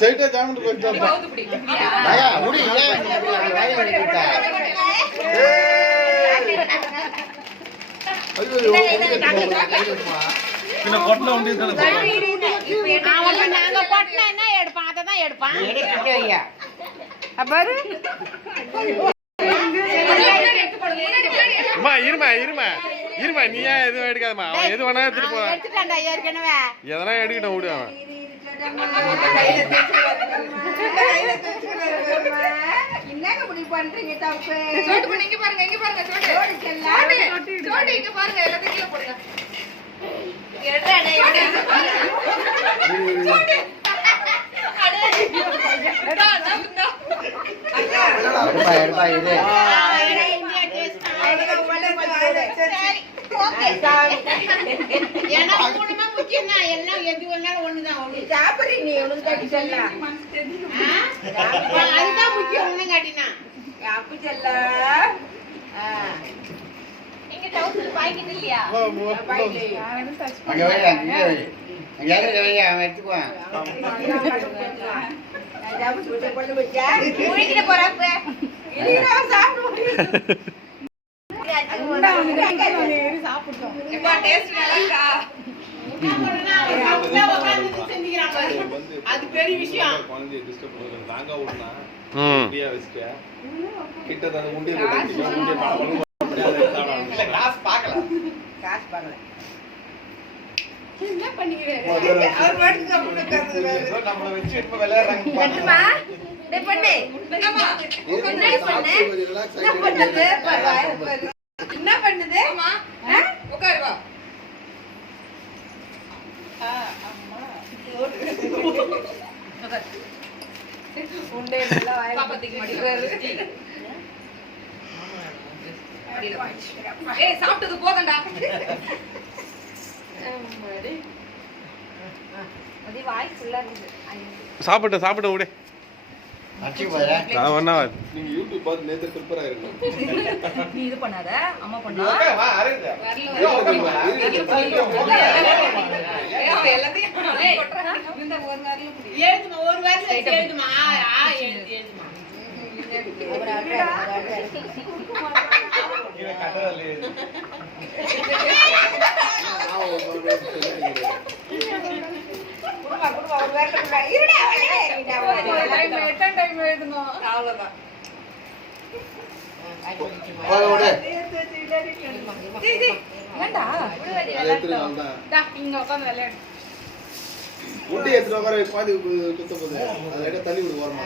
சைட்டே ஜாமண்ட் போயிட்டு இருமா இருமா இருமா நீ ஏன் எதுவும் எடுக்காதமா அவன் எது வேணா எடுத்துட்டு போ எதனா எடுக்கிட்ட விடு அவன் பண்றீங்க தப்பு இங்க பாருங்க இங்க பாருங்க சோடு இங்க பாருங்க எல்லாத்தையும் கீழ போடுங்க அது பெரிய விஷயம் என்ன பண்ணிக்கிறேன் அவர் பாட்டுக்கு நம்மள வச்சு இப்ப விளையாடுறாங்க கட்டுமா டேய் பண்ணே அம்மா முன்னாடி பண்ணே என்ன பண்ணுது என்ன பண்ணுது அம்மா உட்காரு வா அம்மா உண்டே நல்லா வாய் பாப்பத்திக்கு மாட்டிறாரு ஏய் சாப்பிட்டது போதண்டா சாப்பிட்ட சாப்பிட்ட விடு நீங்க யூடியூப் பார்த்து நேத்து ப்ரிப்பேர் ஆயிருக்கீங்க நீ இது பண்ணாத அம்மா பண்ணா வா அரேங்க எல்லாத்தையும் இந்த ஒரு வாரல புடி எழுதுமா ஒரு வாரல எழுதுமா எழுதுமா இவன் கட்டறல எழுது குடுமா ஒரு வாரல இருடா டைம் எழுதுங்க அவ்வளவுதான் ஏண்டா இங்க உட்காந்து விளையாடு முட்டி எடுத்து உட்கார வை பாதி குத்த போகுது அதை எடுத்து தள்ளி விடு ஓரமா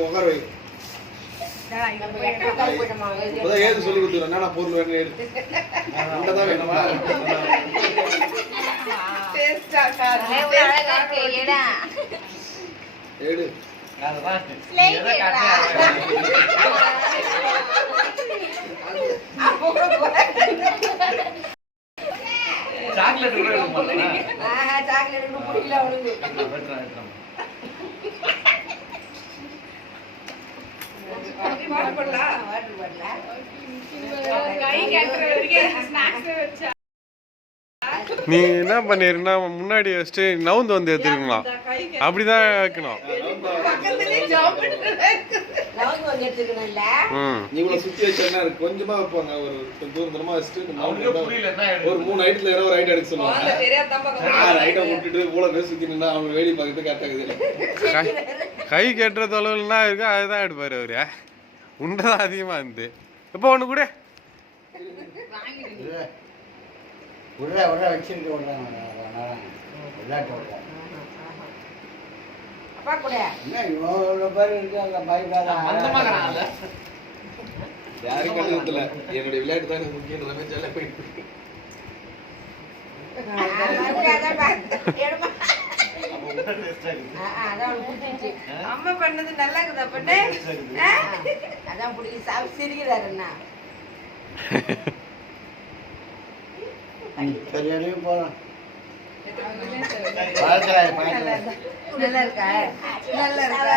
உட்கார வை ஏது சொல்லி கொடுத்துறேன் என்ன பொருள் வேணும் எடுத்து தான் வேணுமா எடு சாக்லேட் பிடிக்கல அவனுக்கு நீ என்ன பண்ணிருந்தா முன்னாடி வச்சுட்டு நவுந்து வந்து எடுத்துருக்கலாம் அப்படிதான் வைக்கணும் சுத்தி வச்சா கொஞ்சமா வைப்பாங்க ஒரு தூரமா வச்சுட்டு ஒரு 3 ஐட்டத்துல ஏதோ ஒரு ஐட்டம் எடுக்க சொல்லுவாங்க ஐட்டம் விட்டுட்டு இவ்வளவு சுத்தி நின்னா அவங்க வேடி பார்க்கறது கரெக்டாகுது கை கட்டுற தொலைவுலன்னா இருக்கு அதுதான் எடுப்பாரு அவரு உண்டதான் அதிகமா இருந்து இப்போ ஒண்ணு கூட என்னுடைய விளையாட்டு தான் முக்கியம் அம்மா பண்ணது நல்லா இருக்குதா பண்ணு அதான் பிடிச்சி சாப்பிட்டு சிரிக்கிறாரு என்ன போலாம் நல்லா இருக்கா நல்லா இருக்கா